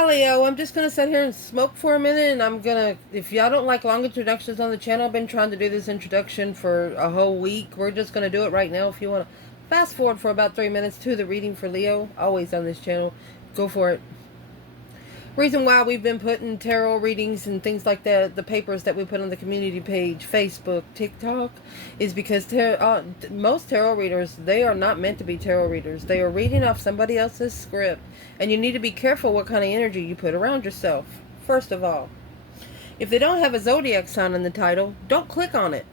Hi Leo, I'm just gonna sit here and smoke for a minute, and I'm gonna, if y'all don't like long introductions on the channel, I've been trying to do this introduction for a whole week. We're just gonna do it right now. If you wanna fast forward for about 3 minutes to the reading for Leo, always on this channel, go for it. Reason why we've been putting tarot readings and things like that, the papers that we put on the community page, Facebook, TikTok, is because most tarot readers, they are not meant to be tarot readers. They are reading off somebody else's script. And you need to be careful what kind of energy you put around yourself, first of all. If they don't have a zodiac sign in the title, don't click on it.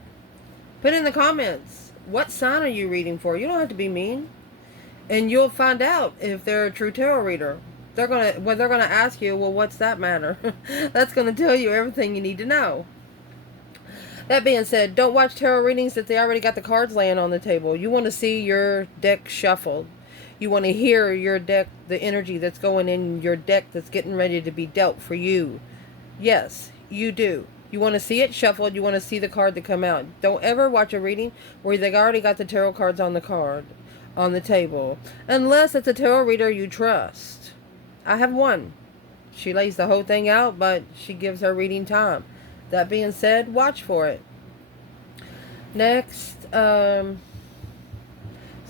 Put in the comments, what sign are you reading for? You don't have to be mean. And you'll find out if they're a true tarot reader. They're gonna ask you, well, what's that matter? That's gonna tell you everything you need to know. That being said, don't watch tarot readings that they already got the cards laying on the table. You want to see your deck shuffled. You want to hear your deck, the energy that's going in your deck that's getting ready to be dealt for you. Yes, you do. You want to see it shuffled. You want to see the card that come out. Don't ever watch a reading where they already got the tarot cards on the table, unless it's a tarot reader you trust. I have one. She lays the whole thing out, but she gives her reading time. That being said, watch for it. Next,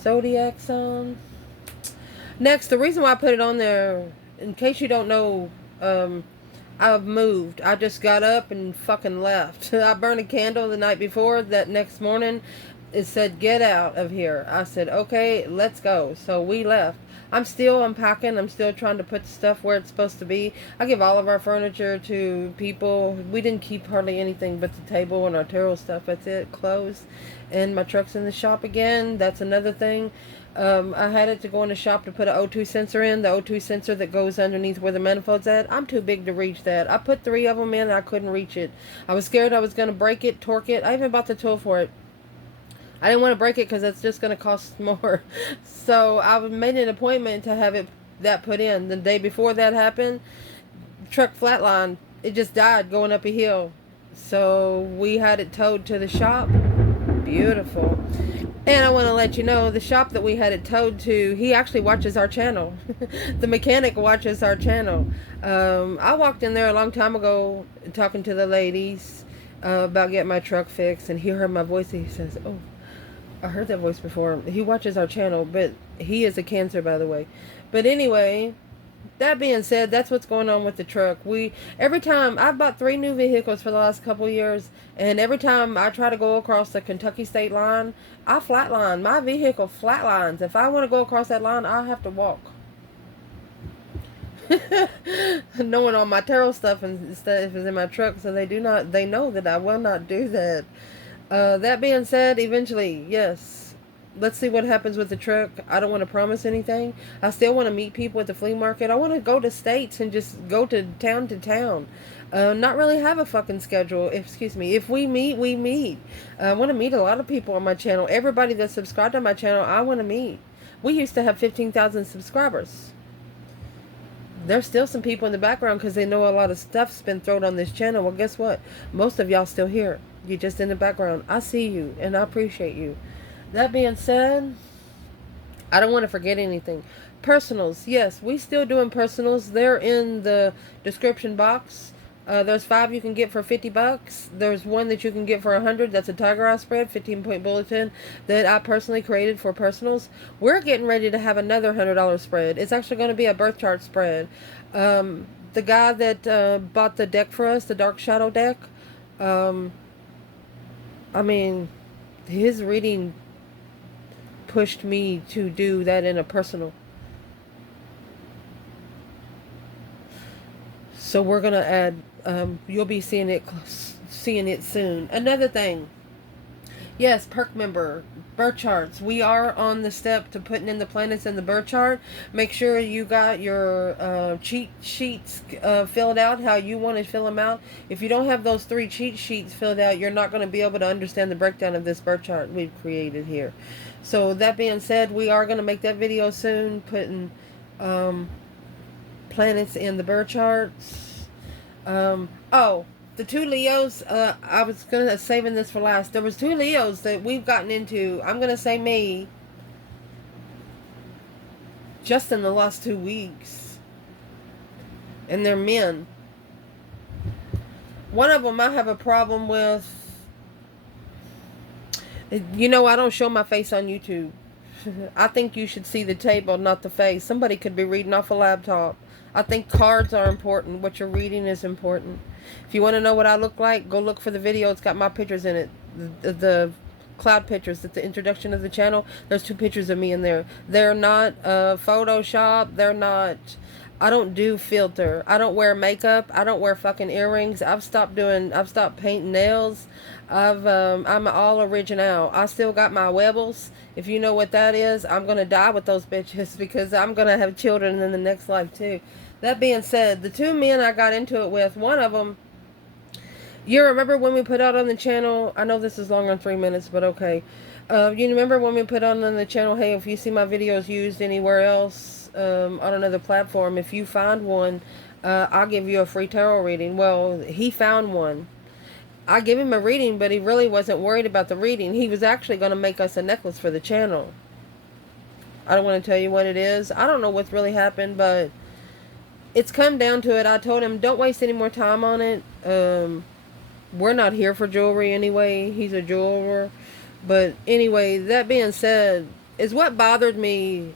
zodiac sign. Next, the reason why I put it on there, in case you don't know, I've moved. I just got up and fucking left. I burned a candle the night before. That next morning, it said, get out of here. I said, okay, let's go. So we left. I'm still unpacking. I'm still trying to put the stuff where it's supposed to be. I give all of our furniture to people. We didn't keep hardly anything but the table and our tarot stuff. That's it. Closed. And my truck's in the shop again. That's another thing. I had it to go in the shop to put an O2 sensor in. The O2 sensor that goes underneath where the manifold's at. I'm too big to reach that. I put 3 of them in and I couldn't reach it. I was scared I was going to break it, torque it. I even bought the tool for it. I didn't want to break it because it's just going to cost more. So I made an appointment to have that put in. The day before that happened, truck flatlined. It just died going up a hill. So we had it towed to the shop. Beautiful. And I want to let you know, the shop that we had it towed to, he actually watches our channel. The mechanic watches our channel. I walked in there a long time ago talking to the ladies about getting my truck fixed, and he heard my voice and he says, oh, I heard that voice before. He watches our channel, but he is a Cancer, by the way. But anyway, that being said, that's what's going on with the truck. Every time, I've bought 3 new vehicles for the last couple years, and every time I try to go across the Kentucky state line, I flatline. My vehicle flatlines. If I want to go across that line, I have to walk. Knowing all my tarot stuff and stuff is in my truck, so they know that I will not do that. That being said, eventually, yes. Let's see what happens with the truck. I don't want to promise anything. I still want to meet people at the flea market. I want to go to states and just go to town. Not really have a fucking schedule. Excuse me. If we meet, we meet. I want to meet a lot of people on my channel. Everybody that's subscribed to my channel, I want to meet. We used to have 15,000 subscribers. There's still some people in the background because they know a lot of stuff's been thrown on this channel. Well, guess what? Most of y'all still here. You're just in the background. I see you and I appreciate you. That being said, I don't want to forget anything. Personals. Yes, we still doing personals. They're in the description box. There's 5 you can get for $50. There's 1 that you can get for $100. That's a Tiger Eye spread, 15-point bulletin that I personally created for personals. We're getting ready to have another $100 spread. It's actually going to be a birth chart spread. The guy that bought the deck for us, the Dark Shadow deck, I mean, his reading pushed me to do that in a personal. So we're going to add, you'll be seeing it soon. Another thing. Yes, perk member, birth charts. We are on the step to putting in the planets in the birth chart. Make sure you got your cheat sheets filled out how you want to fill them out. If you don't have those 3 cheat sheets filled out, you're not going to be able to understand the breakdown of this birth chart we've created here. So that being said, we are going to make that video soon, putting planets in the birth charts. Oh, the 2 Leos, I was going to saving this for last. There was 2 Leos that we've gotten into. I'm going to say me. Just in the last 2 weeks. and they're men. One of them I have a problem with. You know, I don't show my face on YouTube. I think you should see the table, not the face. Somebody could be reading off a laptop. I think cards are important. What you're reading is important. If you want to know what I look like, go look for the video. It's got my pictures in it. The cloud pictures at the introduction of the channel. There's 2 pictures of me in there. They're not Photoshop. They're not... I don't do filter. I don't wear makeup. I don't wear fucking earrings. I've stopped painting nails. I'm all original. I still got my webbles. If you know what that is, I'm gonna die with those bitches because I'm gonna have children in the next life too. That being said, the 2 men I got into it with, one of them, you remember when we put out on the channel, I know this is longer than 3 minutes, but okay. You remember when we put on the channel, hey, if you see my videos used anywhere else, on another platform, if you find one, I'll give you a free tarot reading. Well, he found one. I gave him a reading, but he really wasn't worried about the reading. He was actually going to make us a necklace for the channel. I don't want to tell you what it is. I don't know what's really happened, but it's come down to it. I told him, don't waste any more time on it. We're not here for jewelry anyway. He's a jeweler. But anyway, that being said, is what bothered me.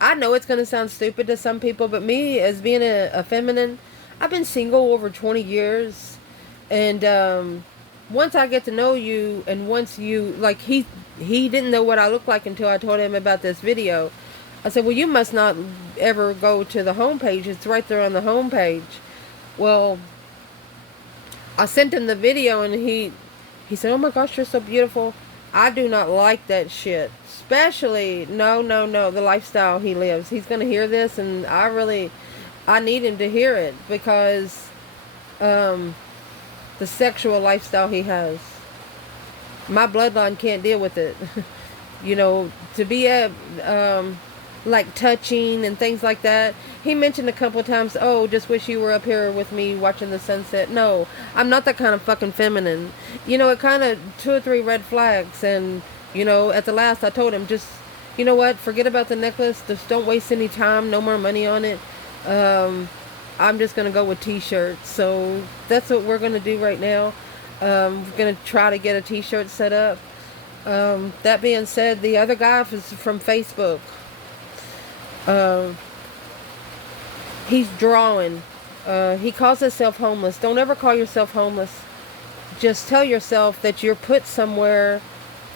I know it's going to sound stupid to some people, but me, as being a feminine, I've been single over 20 years. And once I get to know you, and once you, like, he didn't know what I looked like until I told him about this video. I said, well, you must not ever go to the homepage. It's right there on the homepage. Well, I sent him the video, and he said, oh my gosh, you're so beautiful. I do not like that shit. Especially, no, the lifestyle he lives. He's going to hear this, and I need him to hear it, because the sexual lifestyle he has. My bloodline can't deal with it. You know, to be like touching and things like that. He mentioned a couple of times, oh, just wish you were up here with me watching the sunset. No, I'm not that kind of fucking feminine. You know, it kind of 2 or 3 red flags. And, you know, at the last I told him, just, you know what, forget about the necklace. Just don't waste any time. No more money on it. I'm just going to go with t-shirts. So that's what we're going to do right now. We're going to try to get a t-shirt set up. That being said, the other guy is from Facebook. He's drawing. He calls himself homeless. Don't ever call yourself homeless. Just tell yourself that you're put somewhere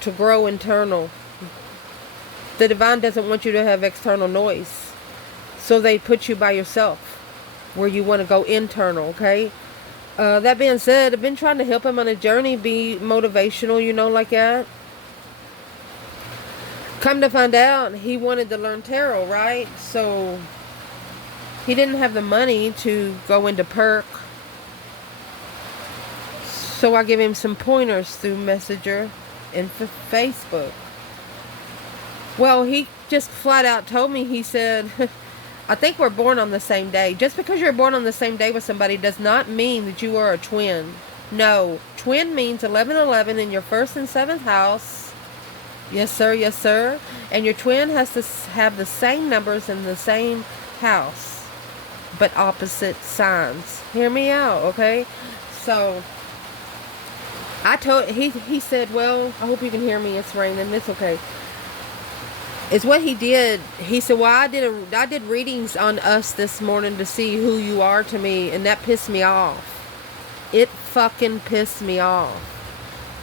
to grow internal. The divine doesn't want you to have external noise. So they put you by yourself where you want to go internal, okay? That being said, I've been trying to help him on a journey, be motivational, you know, like that. Come to find out, he wanted to learn tarot, right? So he didn't have the money to go into perk. So I give him some pointers through Messenger and Facebook. Well, he just flat out told me, he said, I think we're born on the same day. Just because you're born on the same day with somebody does not mean that you are a twin. No, twin means 1111 in your 1st and 7th house. Yes, sir. Yes, sir. And your twin has to have the same numbers in the same house, but opposite signs. Hear me out, okay? So he said, well, I hope you can hear me. It's raining. It's okay. It's what he did. He said, well, I did readings on us this morning to see who you are to me, and that pissed me off. It fucking pissed me off.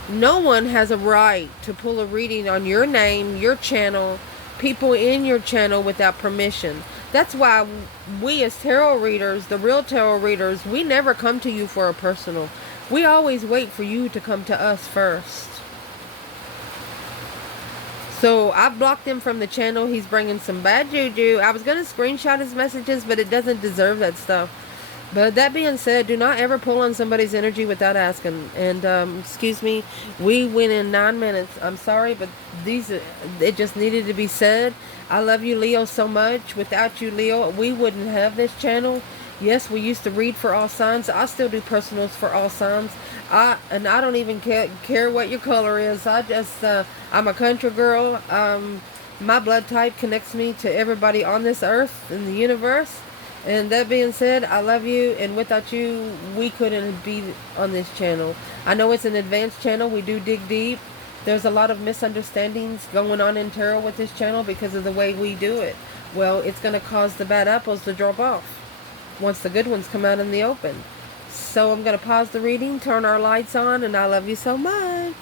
No one has a right to pull a reading on your name, your channel, people in your channel without permission. That's why we as tarot readers, the real tarot readers, we never come to you for a personal. We always wait for you to come to us first. So I've blocked him from the channel. He's bringing some bad juju. I was going to screenshot his messages, but it doesn't deserve that stuff. But that being said, do not ever pull on somebody's energy without asking. And excuse me, we went in 9 minutes. I'm sorry, but it just needed to be said. I love you, Leo, so much. Without you, Leo, we wouldn't have this channel. Yes, we used to read for all signs. I still do personals for all signs. And I don't even care what your color is. I'm a country girl. My blood type connects me to everybody on this earth in the universe. And that being said, I love you, and without you, we couldn't be on this channel. I know it's an advanced channel. We do dig deep. There's a lot of misunderstandings going on in tarot with this channel because of the way we do it. Well, it's going to cause the bad apples to drop off once the good ones come out in the open. So I'm going to pause the reading, turn our lights on, and I love you so much.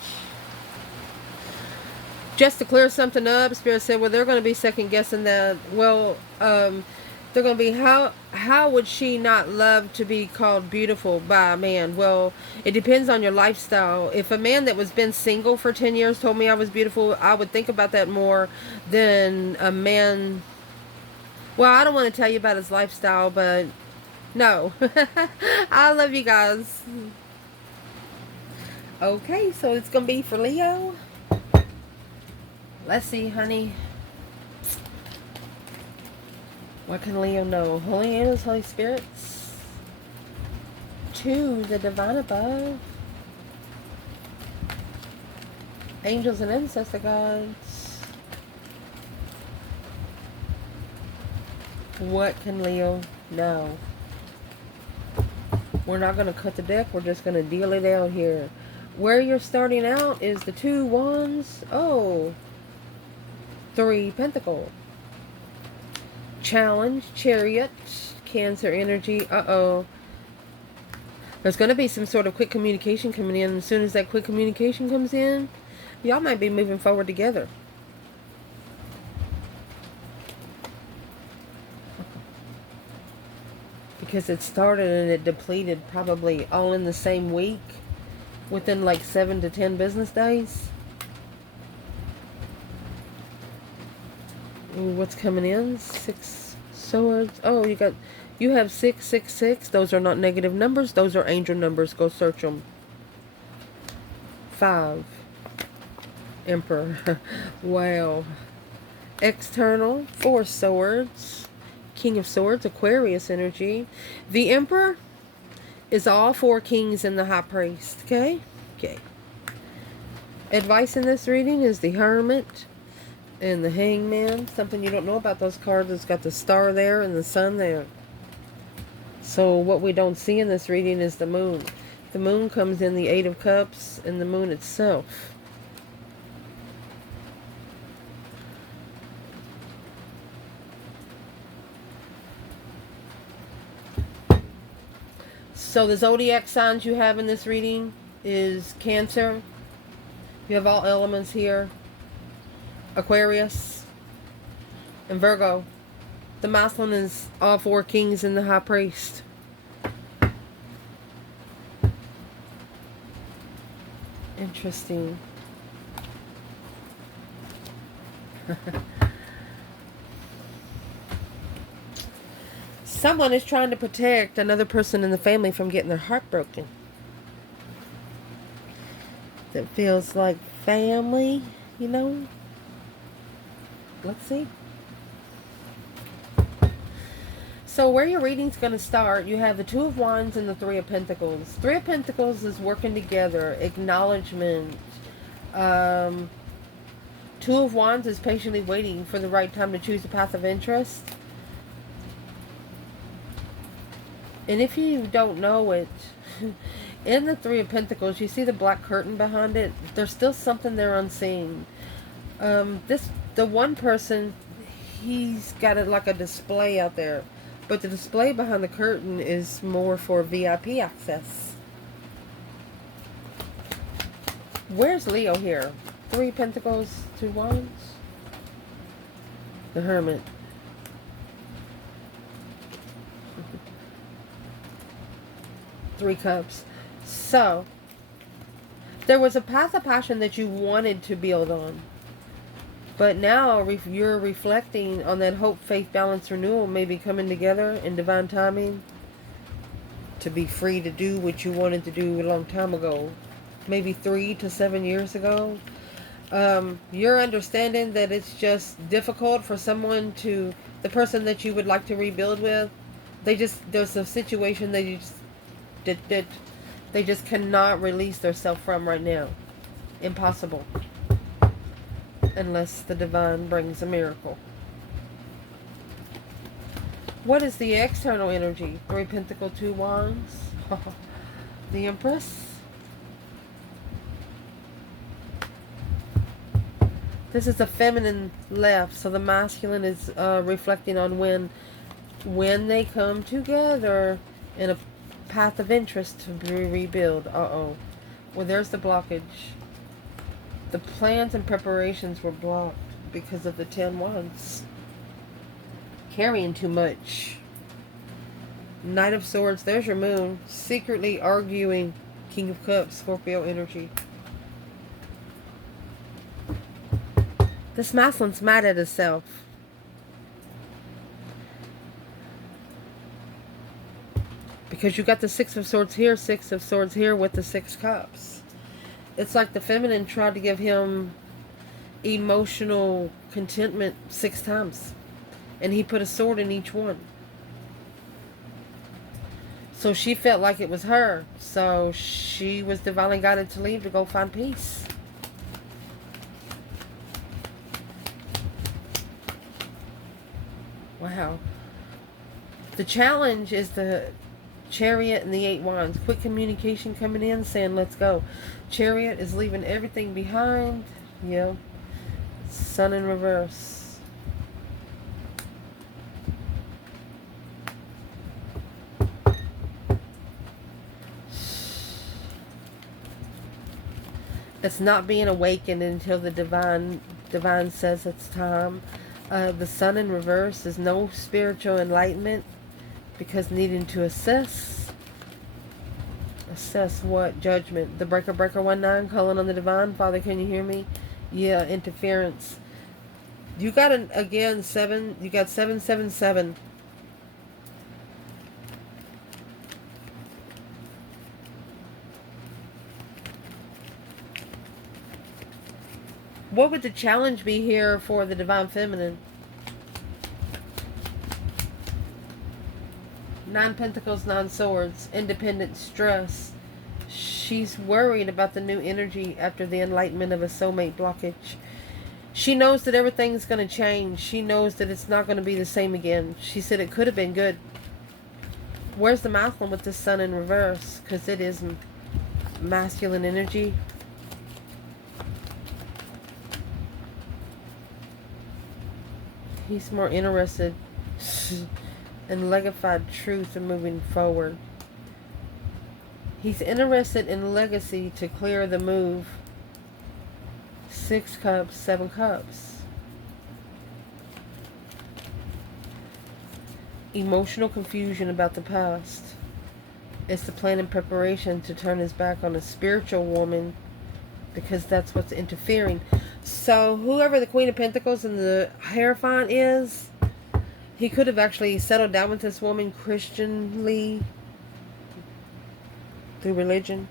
Just to clear something up, Spirit said, well, they're going to be second guessing that. Well, they're going to be, how would she not love to be called beautiful by a man? Well, it depends on your lifestyle. If a man that was been single for 10 years told me I was beautiful, I would think about that more than a man. Well, I don't want to tell you about his lifestyle, but no. I love you guys. Okay, so it's going to be for Leo. Let's see, honey. What can Leo know? Holy angels, Holy Spirits. To the divine above. Angels and ancestor gods. What can Leo know? We're not going to cut the deck. We're just going to deal it out here. Where you're starting out is the 2 wands. Oh. 3 Pentacles. Challenge, Chariot, Cancer energy. Uh-oh. There's going to be some sort of quick communication coming in. As soon as that quick communication comes in, y'all might be moving forward together. Because it started and it depleted probably all in the same week. Within like 7 to 10 business days. What's coming in? 6 swords. Oh, you have 666. Those are not negative numbers. Those are angel numbers. Go search them. 5 Emperor. Wow. External. 4 swords. King of Swords. Aquarius energy. The Emperor is all 4 kings and the High Priest. Okay? Okay. Advice in this reading is the Hermit and the Hangman. Something you don't know about those cards. It's got the star there and the sun there. So what we don't see in this reading is the moon. The moon comes in the 8 of Cups and the moon itself. So the zodiac signs you have in this reading is Cancer. You have all elements here. Aquarius and Virgo. The masculine is all 4 kings and the High Priest. Interesting. Someone is trying to protect another person in the family from getting their heart broken. That feels like family, you know? Let's see. So where your reading's going to start, you have the 2 of Wands and the 3 of Pentacles. 3 of Pentacles is working together, acknowledgement. 2 of Wands is patiently waiting for the right time to choose a path of interest. And if you don't know it, in the 3 of Pentacles, you see the black curtain behind it. There's still something there unseen. The one person, he's got it like a display out there. But the display behind the curtain is more for VIP access. Where's Leo here? 3 Pentacles, 2 Wands. The Hermit. Three Cups. So, there was a path of passion that you wanted to build on. But now you're reflecting on that hope, faith, balance, renewal maybe coming together in divine timing to be free to do what you wanted to do a long time ago. Maybe 3 to 7 years ago. You're understanding that it's just difficult for someone to, the person that you would like to rebuild with, there's a situation that they just cannot release themselves from right now. Impossible. Unless the divine brings a miracle. What is the external energy? 3 Pentacle, 2 Wands. The Empress. This is the feminine left, so the masculine is reflecting on when they come together in a path of interest to rebuild. Uh-oh. Well, there's the blockage. The plans and preparations were blocked because of the 10 Wands. Carrying too much. Knight of Swords, there's your moon. Secretly arguing. King of Cups, Scorpio energy. This masculine's mad at himself. Because you got the 6 of Swords here, 6 of Swords here with the 6 Cups. It's like the feminine tried to give him emotional contentment 6 times. And he put a sword in each one. So she felt like it was her. So she was divinely guided to leave to go find peace. Wow. The challenge is the Chariot and the 8 Wands. Quick communication coming in saying let's go. Chariot is leaving everything behind. Yeah. Sun in reverse. It's not being awakened until the divine says it's time. The Sun in reverse is no spiritual enlightenment because needing to assess what? Judgment. The breaker 19 calling on the divine. Father, can you hear me? Yeah, interference. You got again 7. You got 777. What would the challenge be here for the Divine Feminine? 9 Pentacles, 9 Swords. Independent stress. She's worried about the new energy after the enlightenment of a soulmate blockage. She knows that everything's going to change. She knows that it's not going to be the same again. She said it could have been good. Where's the masculine with the Sun in reverse? Because it is masculine energy. He's more interested in legified truth and moving forward. He's interested in legacy to clear the move. 6 Cups, 7 Cups. Emotional confusion about the past. It's the plan and preparation to turn his back on a spiritual woman because that's what's interfering. So whoever the Queen of Pentacles and the Hierophant is, he could have actually settled down with this woman Christianly through religion.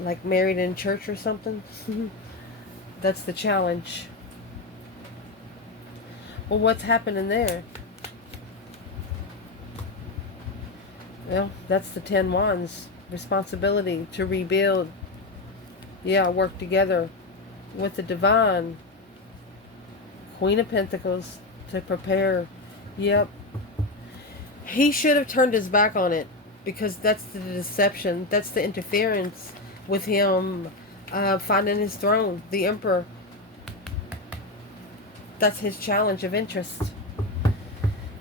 Like married in church or something. That's the challenge. Well, what's happening there? Well, that's the 10 Wands. Responsibility to rebuild. Yeah, work together with the divine. Queen of Pentacles to prepare. Yep. He should have turned his back on it because that's the deception. That's the interference with him finding his throne. The Emperor. That's his challenge of interest.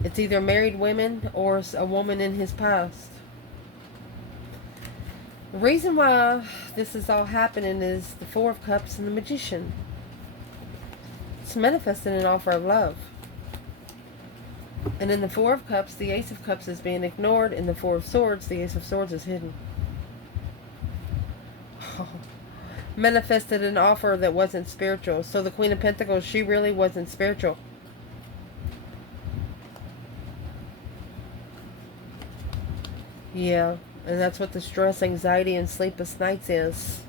It's either married women or a woman in his past. The reason why this is all happening is the 4 of Cups and the Magician. It's manifesting an offer of love. And in the 4 of Cups, the Ace of Cups is being ignored. In the 4 of Swords, the Ace of Swords is hidden. Manifested an offer that wasn't spiritual. So the Queen of Pentacles, she really wasn't spiritual. Yeah. And that's what the stress, anxiety, and sleepless nights is.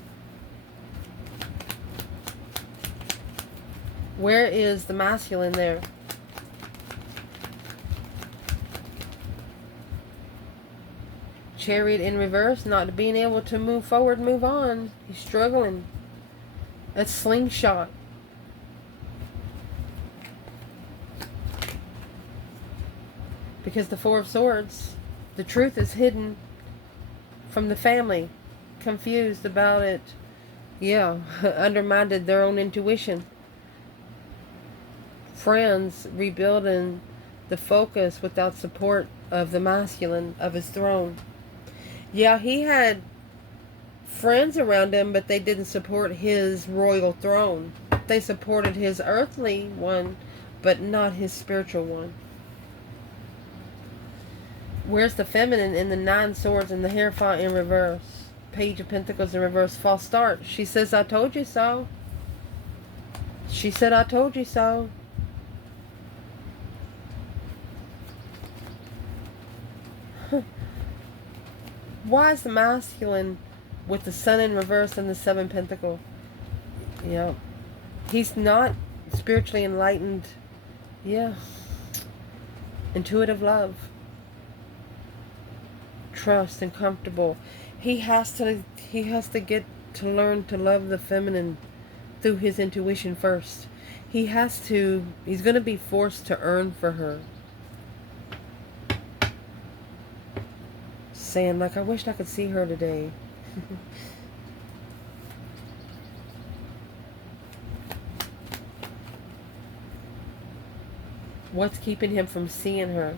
Where is the masculine there? Chariot in reverse, not being able to move forward, move on. He's struggling. That's slingshot. Because the Four of Swords, the truth is hidden from the family. Confused about it. Yeah, undermined their own intuition. Friends rebuilding the focus without support of the masculine of his throne. Yeah, he had friends around him, but they didn't support his royal throne. They supported his earthly one, but not his spiritual one. Where's the feminine in the Nine Swords and the Hierophant in reverse? Page of Pentacles in reverse. False start. She says, I told you so. She said, I told you so. Why is the masculine with the Sun in reverse and the Seven Pentacle? Yeah. He's not spiritually enlightened. Yeah. Intuitive love. Trust and comfortable. He has to get to learn to love the feminine through his intuition first. He's going to be forced to earn for her. Saying, like, I wished I could see her today. What's keeping him from seeing her?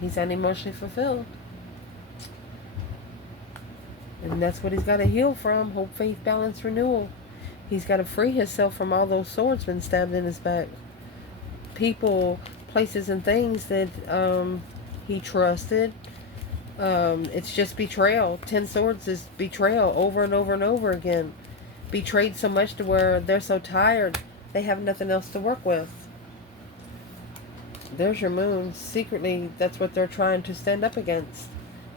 He's unemotionally fulfilled. And that's what he's got to heal from. Hope, faith, balance, renewal. He's got to free himself from all those swords been stabbed in his back. People, places, and things that he trusted. It's just betrayal. 10 Swords is betrayal over and over and over again. Betrayed so much to where they're so tired they have nothing else to work with. There's your moon. Secretly, that's what they're trying to stand up against.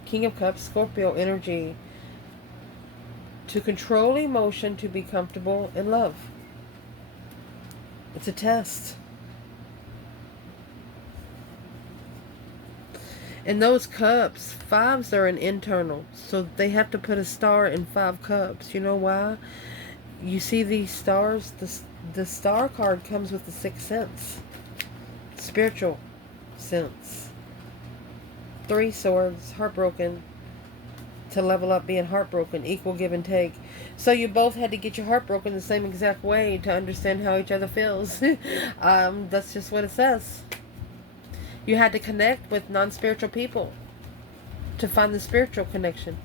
King of Cups, Scorpio energy. To control emotion, to be comfortable in love. It's a test. And those cups, fives are an internal. So they have to put a star in 5 cups. You know why? You see these stars? The star card comes with the 6th sense. Spiritual sense. 3 Swords, heartbroken. To level up being heartbroken, equal give and take. So you both had to get your heart broken the same exact way to understand how each other feels. That's just what it says. You had to connect with non-spiritual people to find the spiritual connection.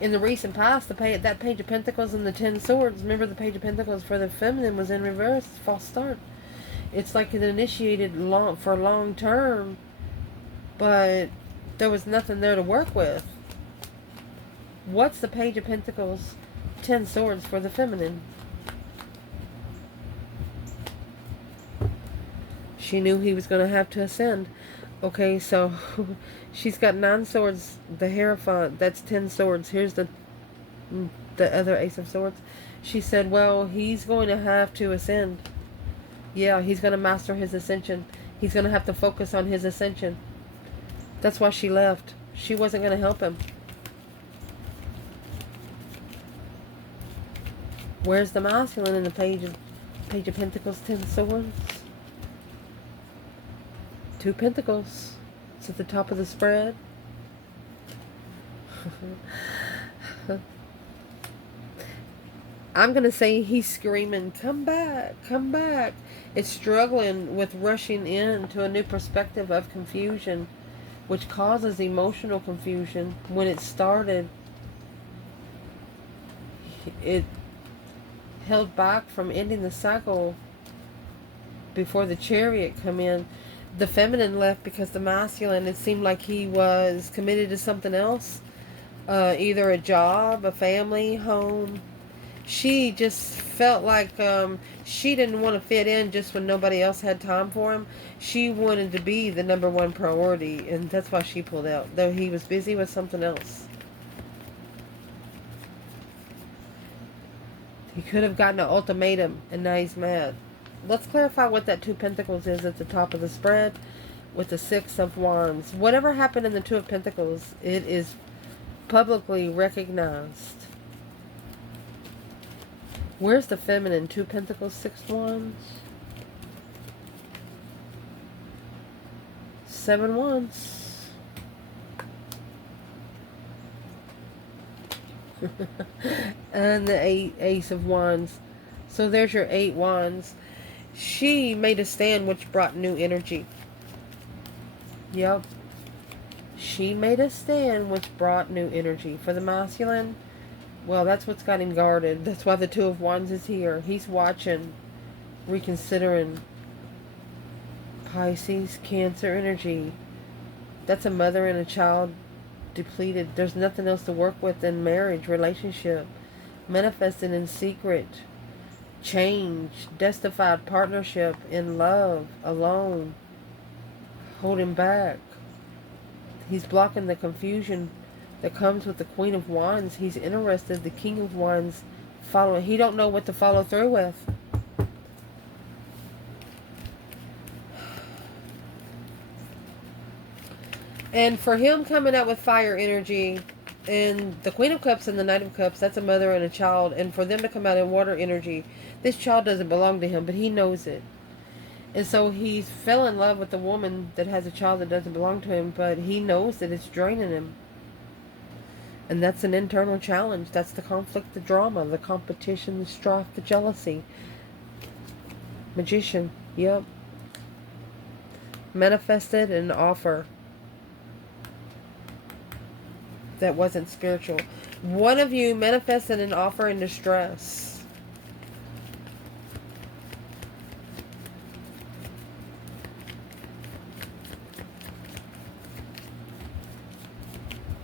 In the recent past, that Page of Pentacles and the 10 Swords, remember the Page of Pentacles for the feminine was in reverse, false start. It's like it initiated for long term, but there was nothing there to work with. What's the Page of Pentacles, 10 Swords for the feminine? She knew he was going to have to ascend. Okay, so she's got 9 swords. The Hierophant, that's 10 swords. Here's the other Ace of Swords. She said, well, he's going to have to ascend. Yeah, he's going to master his ascension. He's going to have to focus on his ascension. That's why she left. She wasn't going to help him. Where's the masculine in the Page of Pentacles, 10 Swords? 2 Pentacles. It's at the top of the spread. I'm going to say he's screaming, come back, come back. It's struggling with rushing into a new perspective of confusion, which causes emotional confusion. When it started, it held back from ending the cycle before the Chariot come in. The feminine left because the masculine, it seemed like he was committed to something else. Either a job, a family, home. She just felt like she didn't want to fit in just when nobody else had time for him. She wanted to be the #1 priority, and that's why she pulled out, though he was busy with something else. He could have gotten an ultimatum, and now he's mad. Let's clarify what that 2 Pentacles is at the top of the spread with the 6 of Wands. Whatever happened in the 2 of Pentacles, it is publicly recognized. Where's the feminine? 2 Pentacles, 6 Wands. 7 Wands. And the Ace of Wands. So there's your 8 Wands. She made a stand which brought new energy. Yep. She made a stand which brought new energy. For the masculine, well, that's what's got him guarded. That's why the 2 of Wands is here. He's watching, reconsidering. Pisces, Cancer energy. That's a mother and a child depleted. There's nothing else to work with in marriage, relationship. Manifested in secret. Change. Justified partnership. In love. Alone. Holding back. He's blocking the confusion that comes with the Queen of Wands. He's interested. The King of Wands following. He don't know what to follow through with. And for him coming out with fire energy, and the Queen of Cups and the Knight of Cups, that's a mother and a child. And for them to come out in water energy, this child doesn't belong to him, but he knows it. And so he fell in love with a woman that has a child that doesn't belong to him, but he knows that it's draining him. And that's an internal challenge. That's the conflict, the drama, the competition, the strife, the jealousy. Magician, yep. Manifested an offer that wasn't spiritual. One of you manifested an offer in distress.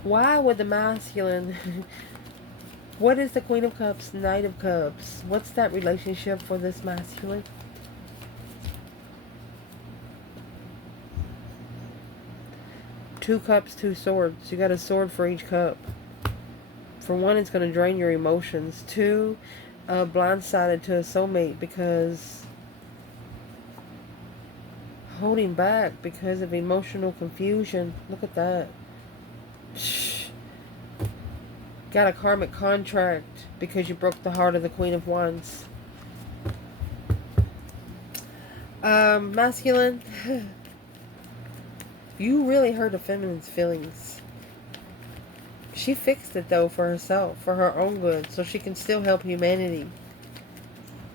Why would the masculine... What is the Queen of Cups, Knight of Cups? What's that relationship for this masculine? Two cups, 2 swords. You got a sword for each cup. For one, it's going to drain your emotions. 2, blindsided to a soulmate because holding back because of emotional confusion. Look at that. Got a karmic contract because you broke the heart of the Queen of Wands. Masculine, you really hurt a feminine's feelings. She fixed it though for herself, for her own good, so she can still help humanity.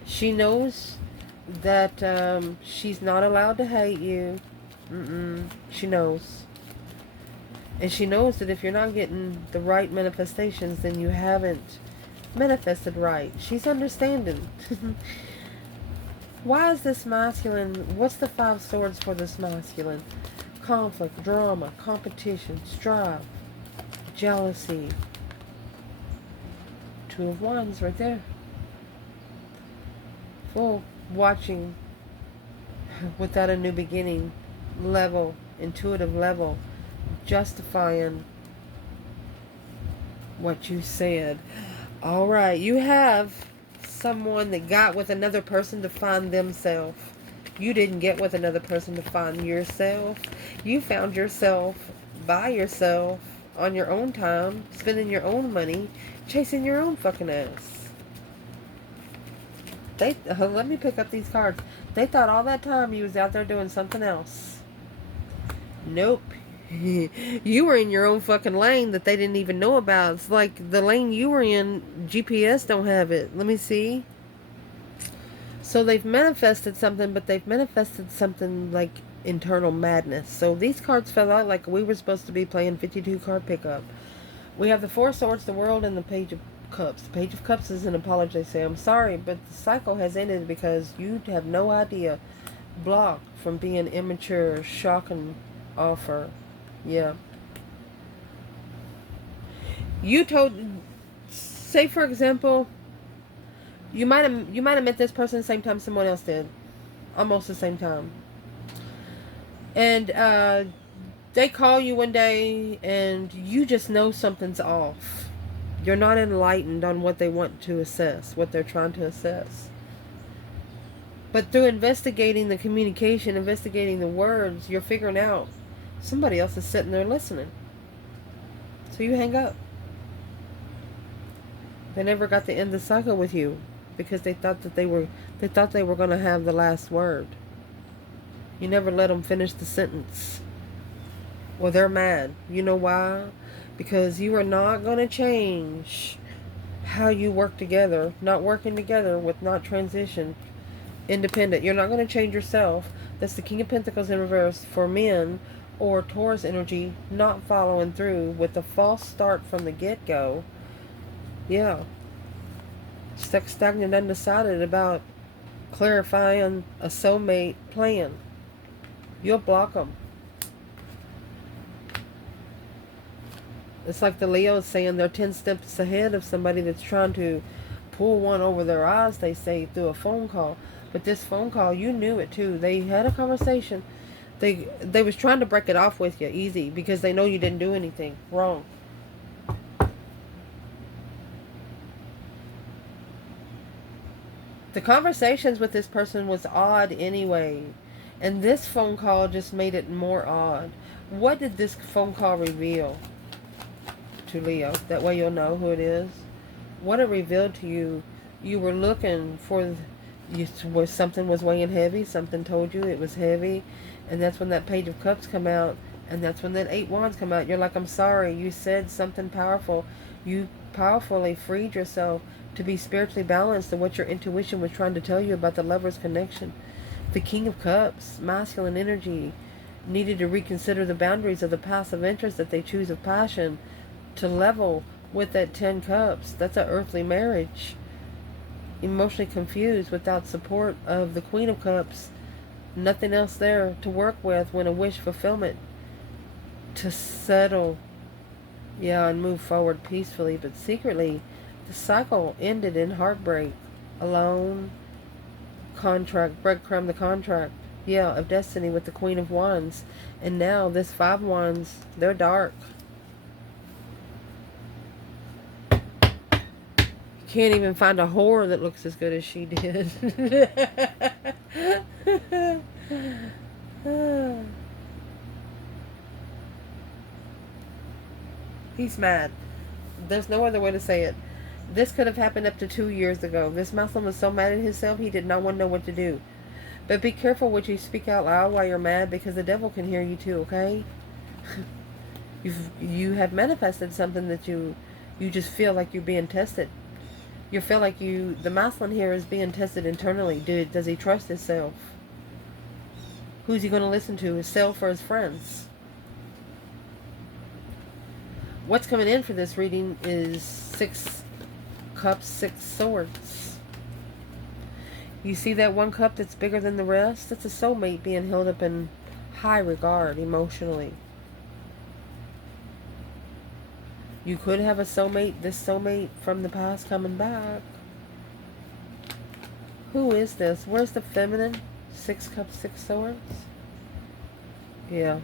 She knows that she's not allowed to hate you. She knows. And she knows that if you're not getting the right manifestations, then you haven't manifested right. She's understanding. Why is this masculine? What's the 5 swords for this masculine? Conflict, drama, competition, strife, jealousy. 2 of Wands right there. Full watching without a new beginning. Level, intuitive level. Justifying what you said. All right, you have someone that got with another person to find themselves. You didn't get with another person to find yourself. You found yourself by yourself on your own time, spending your own money, chasing your own fucking ass. Let me pick up these cards. They thought all that time you was out there doing something else. Nope. You were in your own fucking lane that they didn't even know about. It's like the lane you were in, GPS don't have it. Let me see. So they've manifested something, but they've manifested something like internal madness. So these cards fell out like we were supposed to be playing 52 card pickup. We have the 4 swords, the world, and the Page of Cups. The Page of Cups is an apology. They say, I'm sorry, but the cycle has ended because you have no idea. Blocked from being immature, shocking offer. Yeah. You told, say for example, you might have met this person the same time someone else did, almost the same time, and they call you one day and you just know something's off. You're not enlightened on what they want to assess, what they're trying to assess. But through investigating the communication, investigating the words, you're figuring out somebody else is sitting there listening. So you hang up. They never got to end the cycle with you. because they thought they were going to have the last word. You never let them finish the sentence. Well, they're mad. You know why? Because you are not going to change how you work together. Not working together with not transition. Independent. You're not going to change yourself. That's the King of Pentacles in reverse for men, or Taurus energy, not following through with a false start from the get-go. Yeah. Stuck, stagnant, undecided about clarifying a soulmate plan. You'll block them. It's like the Leos saying they're 10 steps ahead of somebody that's trying to pull one over their eyes, they say, through a phone call. But this phone call, you knew it too. They had a conversation. They was trying to break it off with you easy because they know you didn't do anything wrong. The conversations with this person was odd anyway. And this phone call just made it more odd. What did this phone call reveal to Leo? That way you'll know who it is. What it revealed to you, you were looking for, where something was weighing heavy. Something told you it was heavy. And that's when that Page of Cups come out. And that's when that 8 Wands come out. You're like, I'm sorry. You said something powerful. You powerfully freed yourself to be spiritually balanced to what your intuition was trying to tell you about the Lover's connection. The King of Cups, masculine energy, needed to reconsider the boundaries of the passive interest that they choose of passion to level with that 10 Cups. That's an earthly marriage. Emotionally confused without support of the Queen of Cups. Nothing else there to work with when a wish fulfillment to settle, yeah, and move forward peacefully. But secretly, the cycle ended in heartbreak. Alone, contract, breadcrumb the contract, yeah, of destiny with the Queen of Wands. And now this 5 Wands, they're dark. Can't even find a whore that looks as good as she did. He's mad. There's no other way to say it. This could have happened up to 2 years ago. This Muslim was so mad at himself, he did not want to know what to do. But be careful what you speak out loud while you're mad, because the devil can hear you too, okay? You have manifested something that you just feel like you're being tested. You feel like the masculine here is being tested internally. Does he trust himself? Who's he going to listen to? Himself or his friends? What's coming in for this reading is 6 Cups, 6 Swords. You see that one cup that's bigger than the rest? That's a soulmate being held up in high regard emotionally. You could have a soulmate, this soulmate from the past coming back. Who is this? Where's the feminine? 6 Cups, 6 Swords? Yeah.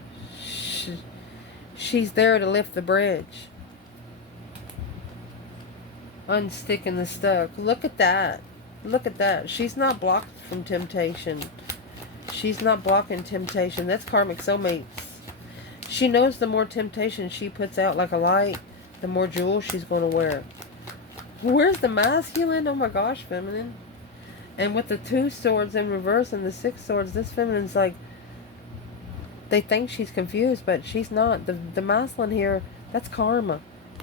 She's there to lift the bridge. Unsticking the stuck. Look at that. Look at that. She's not blocked from temptation. She's not blocking temptation. That's karmic soulmates. She knows the more temptation she puts out like a light, the more jewels she's going to wear. Where's the masculine? Oh my gosh, feminine. And with the 2 swords in reverse and the 6 swords, this feminine's like, they think she's confused, but she's not. The masculine here, that's karma.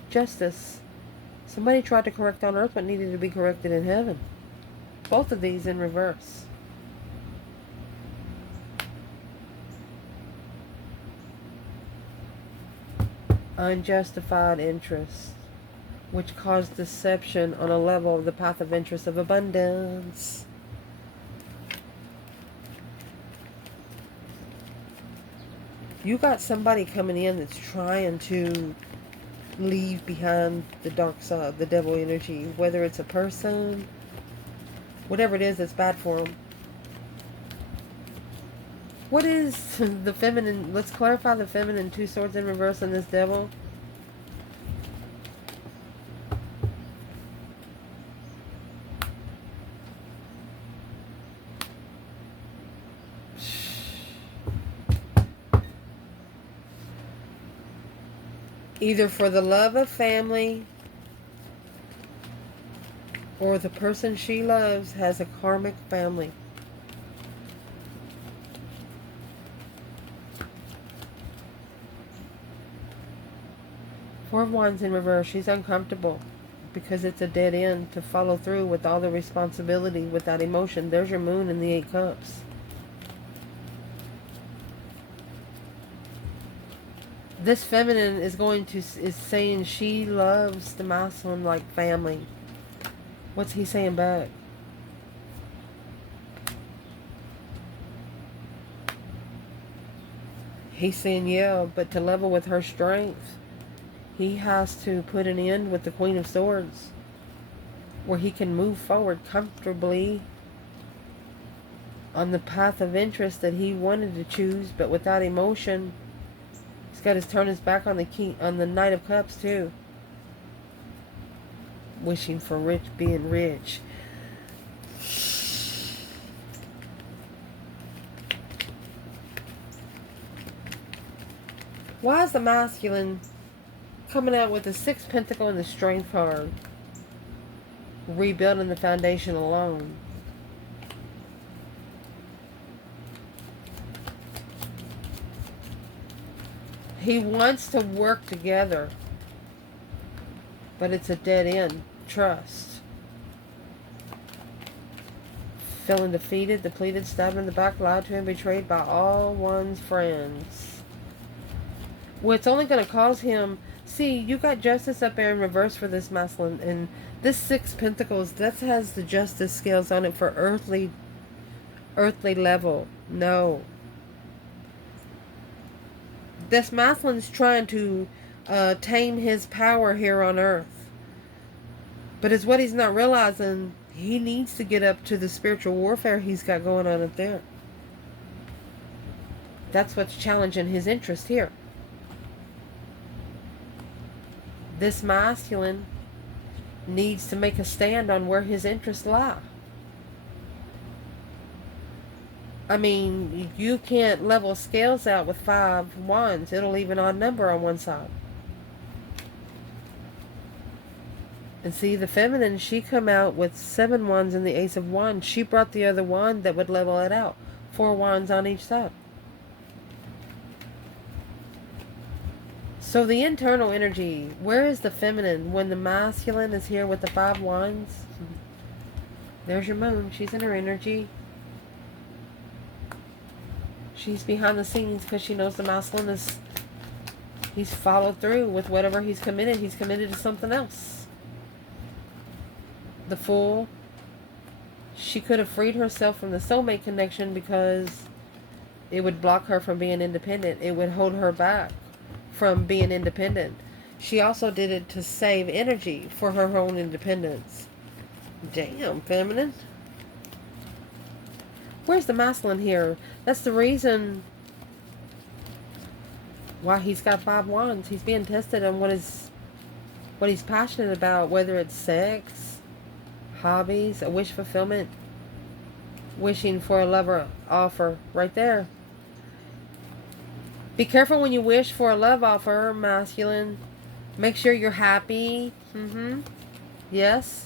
Justice. Somebody tried to correct on earth but needed to be corrected in heaven. Both of these in reverse. Unjustified interest, which caused deception on a level of the path of interest of abundance. You got somebody coming in that's trying to leave behind the dark side, the devil energy, whether it's a person, whatever it is that's bad for them. What is the feminine? Let's clarify the feminine 2 swords in reverse on this devil. Either for the love of family, or the person she loves has a karmic family. Four of Wands in reverse. She's uncomfortable because it's a dead end to follow through with all the responsibility without emotion. There's your moon in the Eight Cups. This feminine is saying she loves the masculine like family. What's he saying back? He's saying, yeah, but to level with her strength, he has to put an end with the Queen of Swords, where he can move forward comfortably on the path of interest that he wanted to choose, but without emotion. He's got to turn his back on the Knight of Cups too. Wishing for being rich. Why is the masculine coming out with the Sixth Pentacle and the Strength card? Rebuilding the foundation alone. He wants to work together, but it's a dead end. Trust. Feeling defeated, depleted, stabbed in the back, lied to and betrayed by all one's friends. Well, it's only going to cause him... See, you got justice up there in reverse for this masculine, and this Six Pentacles, that has the justice scales on it for earthly level. No. This masculine's trying to tame his power here on earth. But it's what he's not realizing. He needs to get up to the spiritual warfare he's got going on up there. That's what's challenging his interest here. This masculine needs to make a stand on where his interests lie. I mean, you can't level scales out with 5 wands. It'll leave an odd number on one side. And see, the feminine, she come out with 7 wands and the Ace of Wands. She brought the other wand that would level it out. 4 wands on each side. So the internal energy, where is the feminine when the masculine is here with the 5 wands? There's your moon. She's in her energy. She's behind the scenes because she knows the masculine is... He's followed through with whatever he's committed. He's committed to something else. The Fool. She could have freed herself from the soulmate connection because it would block her from being independent. It would hold her back from being independent. She also did it to save energy for her own independence. Damn, feminine. Where's the masculine here? That's the reason why he's got 5 wands. He's being tested on what he's passionate about, whether it's sex, hobbies, a wish fulfillment, wishing for a lover offer right there. Be careful when you wish for a love offer, masculine. Make sure you're happy. Yes.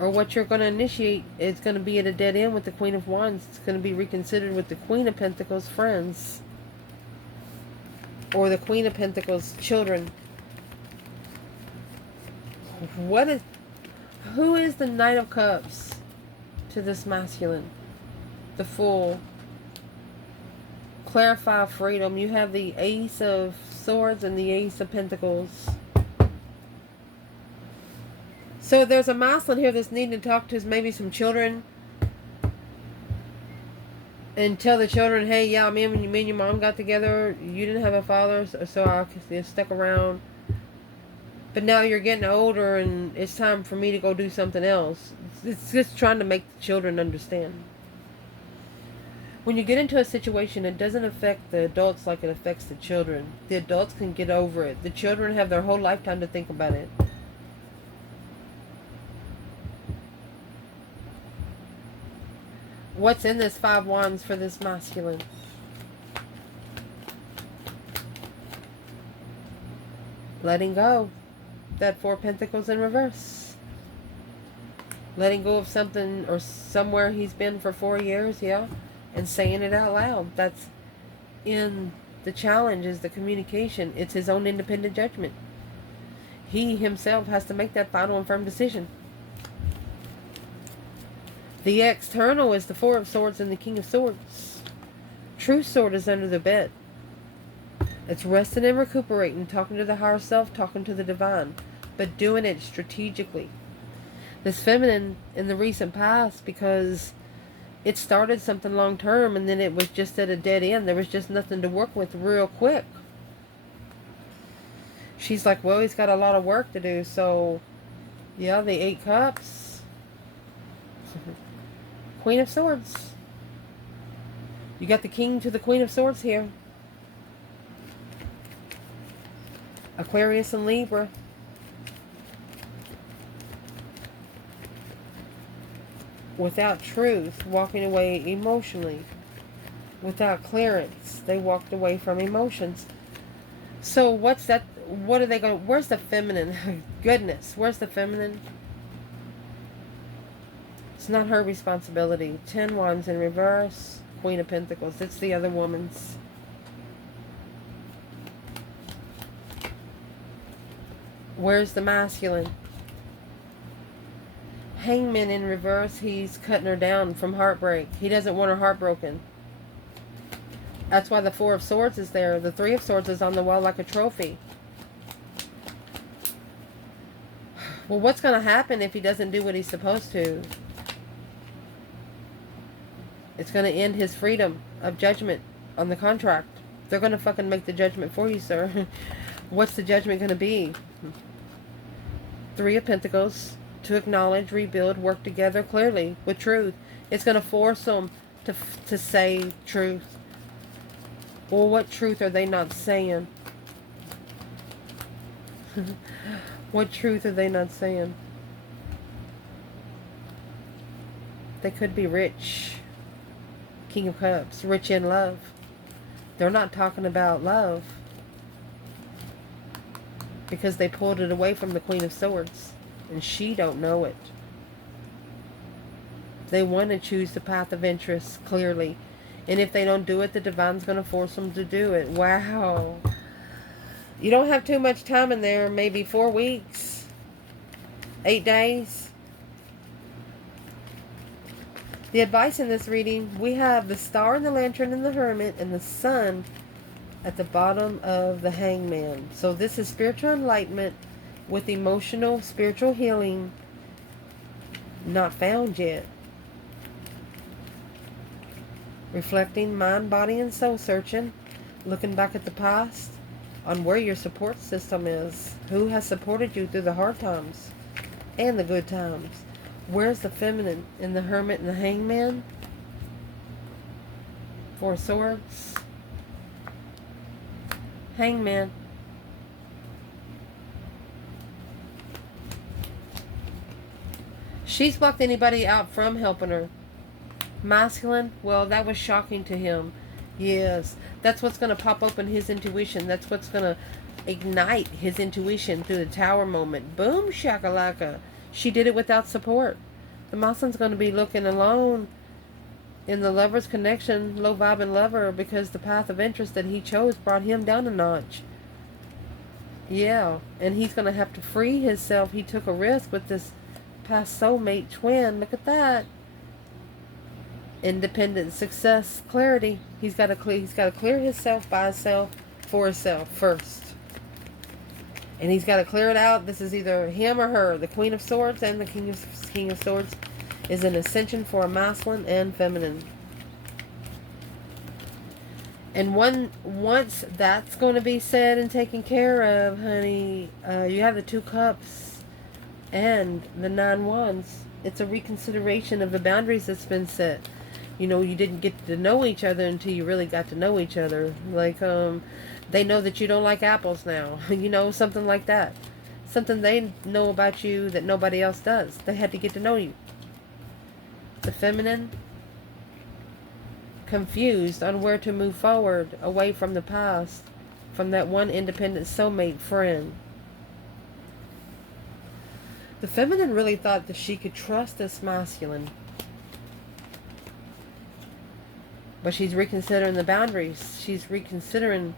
Or what you're going to initiate is going to be at a dead end with the Queen of Wands. It's going to be reconsidered with the Queen of Pentacles friends. Or the Queen of Pentacles children. Who is the Knight of Cups to this masculine? The Fool. Clarify freedom. You have the Ace of Swords and the Ace of Pentacles. So there's a masculine here that's needing to talk to maybe some children. And tell the children, hey, yeah, me and your mom got together. You didn't have a father, so I stuck around. But now you're getting older and it's time for me to go do something else. It's just trying to make the children understand. When you get into a situation, it doesn't affect the adults like it affects the children. The adults can get over it. The children have their whole lifetime to think about it. What's in this 5 wands for this masculine? Letting go. that Four of Pentacles in reverse. Letting go of something or somewhere he's been for 4 years, yeah, and saying it out loud. That's in the challenge, is the communication. It's his own independent judgment. He himself has to make that final and firm decision. The external is the Four of Swords and the King of Swords. True sword is under the bed. It's resting and recuperating, talking to the higher self, talking to the divine, but doing it strategically. This feminine in the recent past, because it started something long term and then it was just at a dead end. There was just nothing to work with real quick. She's like, well, he's got a lot of work to do. So, yeah, the 8 Cups. Queen of Swords. You got the King to the Queen of Swords here. Aquarius and Libra. Without truth, walking away emotionally. Without clearance, they walked away from emotions. So what's that? What are they going? Where's the feminine? Goodness, where's the feminine? It's not her responsibility. 10 Wands in reverse. Queen of Pentacles. It's the other woman's. Where's the masculine? Hangman in reverse. He's cutting her down from heartbreak. He doesn't want her heartbroken. That's why the Four of Swords is there. The Three of Swords is on the wall like a trophy. Well, what's going to happen if he doesn't do what he's supposed to? It's going to end his freedom of judgment on the contract. They're going to fucking make the judgment for you, sir. What's the judgment going to be? 3 of Pentacles. To acknowledge, rebuild, work together clearly with truth. It's going to force them to say truth. Well, what truth are they not saying? What truth are they not saying? They could be rich. King of Cups, rich in love. They're not talking about love because they pulled it away from the Queen of Swords, and she don't know it. They want to choose the path of interest clearly, and if they don't do it, the divine's going to force them to do it. Wow. You don't have too much time in there. Maybe 4 weeks, 8 days. The advice in this reading, we have the Star and the Lantern and the Hermit and the Sun at the bottom of the Hangman. So this is spiritual enlightenment with emotional, spiritual healing not found yet. Reflecting mind, body, and soul searching. Looking back at the past on where your support system is. Who has supported you through the hard times and the good times. Where's the feminine in the Hermit and the Hangman? 4 Swords. Hangman. She's blocked anybody out from helping her. Masculine, well, that was shocking to him. Yes, that's what's going to pop open his intuition. That's what's going to ignite his intuition through the Tower moment. Boom, shakalaka. She did it without support. The Muslim's going to be looking alone in the lover's connection, low vibing lover, because the path of interest that he chose brought him down a notch. Yeah, and he's going to have to free himself. He took a risk with this past soulmate twin. Look at that. Independent success, clarity. He's got to clear himself by himself, for himself first. And he's got to clear it out. This is either him or her. The Queen of Swords and the King of Swords is an ascension for a masculine and feminine. And once that's going to be said and taken care of, honey, you have the 2 Cups and the 9 Wands. It's a reconsideration of the boundaries that's been set. You know, you didn't get to know each other until you really got to know each other. Like, they know that you don't like apples now. You know, something like that. Something they know about you that nobody else does. They had to get to know you. The feminine, confused on where to move forward, away from the past, from that one independent soulmate friend. The feminine really thought that she could trust this masculine. But she's reconsidering the boundaries. She's reconsidering.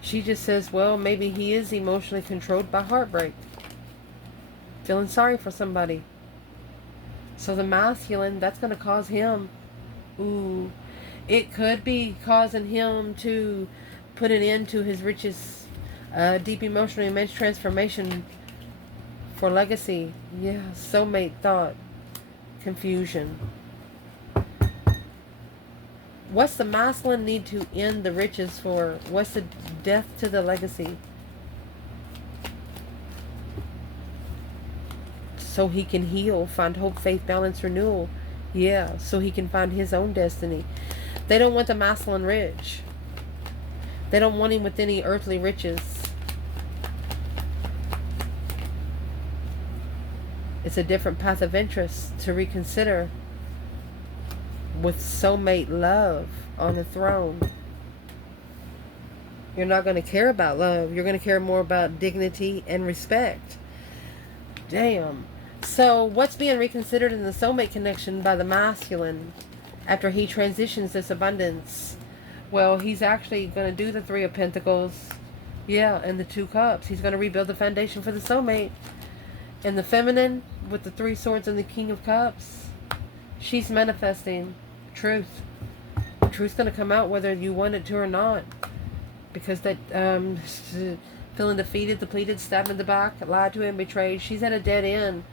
She just says, well, maybe he is emotionally controlled by heartbreak. Feeling sorry for somebody. So the masculine, that's going to cause him. Ooh. It could be causing him to put an end to his richest, deep emotional immense transformation for legacy. Yeah, soulmate thought. Confusion. What's the masculine need to end the riches for? What's the death to the legacy? So he can heal, find hope, faith, balance, renewal. Yeah, so he can find his own destiny. They don't want the masculine rich. They don't want him with any earthly riches. It's a different path of interest to reconsider. With soulmate love on the throne. You're not going to care about love. You're going to care more about dignity and respect. Damn. So what's being reconsidered in the soulmate connection by the masculine after he transitions this abundance? Well, he's actually going to do the Three of Pentacles. Yeah, and the Two Cups. He's going to rebuild the foundation for the soulmate. And the feminine with the Three Swords and the King of Cups. She's manifesting truth. The truth's going to come out whether you want it to or not. Because that feeling defeated, depleted, stabbed in the back, lied to him, betrayed. She's at a dead end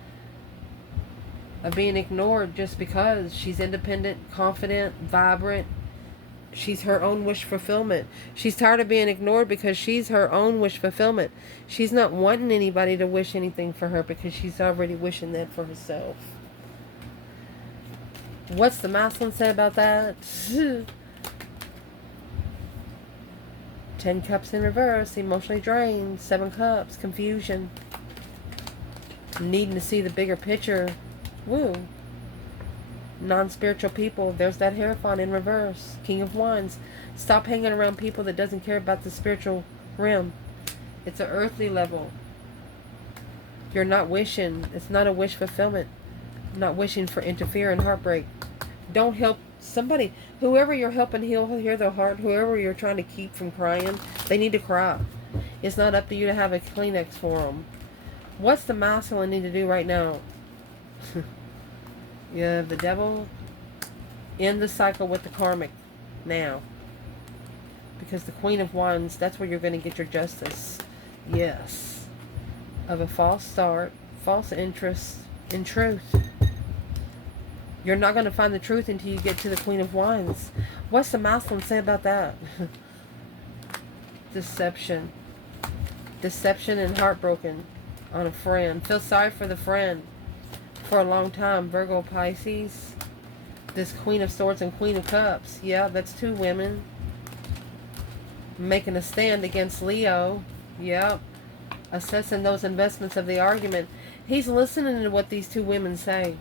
of being ignored just because she's independent, confident, vibrant. She's her own wish fulfillment. She's tired of being ignored because she's her own wish fulfillment. She's not wanting anybody to wish anything for her because she's already wishing that for herself. What's the masculine say about that? 10 cups in reverse, emotionally drained. 7 cups, confusion. Needing to see the bigger picture. Woo. Non-spiritual people. There's that Hierophant in reverse. King of Wands. Stop hanging around people that doesn't care about the spiritual realm. It's an earthly level. You're not wishing. It's not a wish fulfillment. Not wishing for interfere and heartbreak. Don't help somebody. Whoever you're helping heal their heart. Whoever you're trying to keep from crying. They need to cry. It's not up to you to have a Kleenex for them. What's the masculine need to do right now? You have the devil. End the cycle with the karmic now. Because the Queen of Wands, that's where you're going to get your justice. Yes. Of a false start, false interest in truth. You're not going to find the truth until you get to the Queen of Wands. What's the masculine say about that? Deception. Deception and heartbroken on a friend. Feel sorry for the friend for a long time. Virgo, Pisces. This Queen of Swords and Queen of Cups. Yeah, that's 2 women. Making a stand against Leo. Yep. Assessing those investments of the argument. He's listening to what these 2 women say.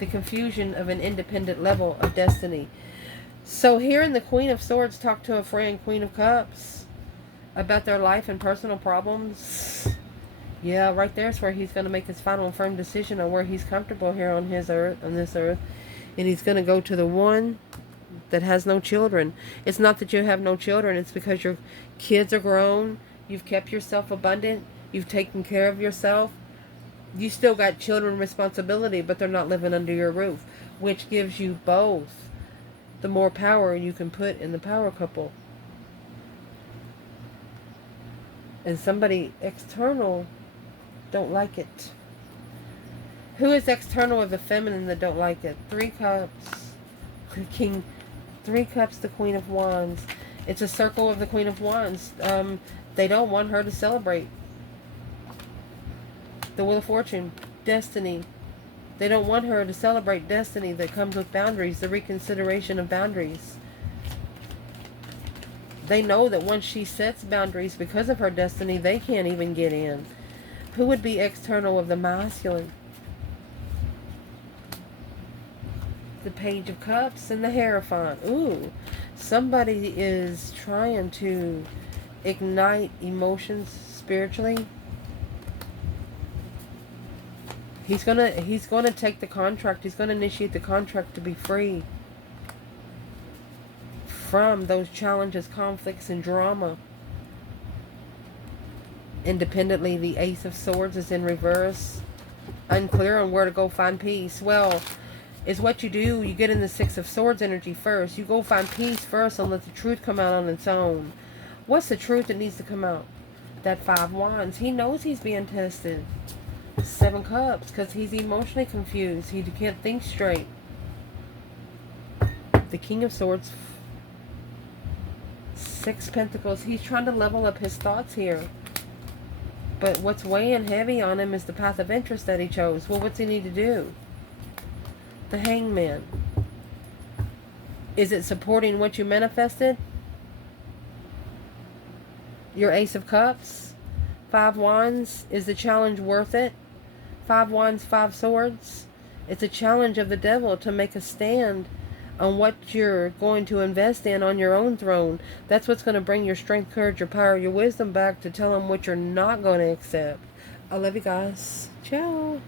The confusion of an independent level of destiny. So hearing the Queen of Swords talk to a friend, Queen of Cups, about their life and personal problems. Yeah, right there's where he's going to make his final and firm decision on where he's comfortable here on this earth. And he's going to go to the one that has no children. It's not that you have no children. It's because your kids are grown. You've kept yourself abundant. You've taken care of yourself. You still got children responsibility, but they're not living under your roof, which gives you both the more power you can put in the power couple. And somebody external don't like it. Who is external of the feminine that don't like it? 3 cups, the King, 3 cups, the Queen of Wands. It's a circle of the Queen of Wands. They don't want her to celebrate. The Wheel of Fortune, destiny. They don't want her to celebrate destiny that comes with boundaries, the reconsideration of boundaries. They know that once she sets boundaries because of her destiny, they can't even get in. Who would be external of the masculine? the Page of Cups and the Hierophant. Ooh, somebody is trying to ignite emotions spiritually. He's gonna take the contract. He's gonna initiate the contract to be free from those challenges, conflicts, and drama. Independently, the Ace of Swords is in reverse. Unclear on where to go find peace. Well, it's what you do. You get in the Six of Swords energy first. You go find peace first and let the truth come out on its own. What's the truth that needs to come out? That Five Wands. He knows he's being tested. Seven Cups, because he's emotionally confused. He can't think straight. The King of Swords. Six Pentacles. He's trying to level up his thoughts here. But what's weighing heavy on him is the path of interest that he chose. Well, what's he need to do? The Hangman. Is it supporting what you manifested? Your Ace of Cups? Five Wands. Is the challenge worth it? Five Wands, Five Swords. It's a challenge of the devil to make a stand on what you're going to invest in on your own throne. That's what's going to bring your strength, courage, your power, your wisdom back to tell him what you're not going to accept. I love you guys. Ciao.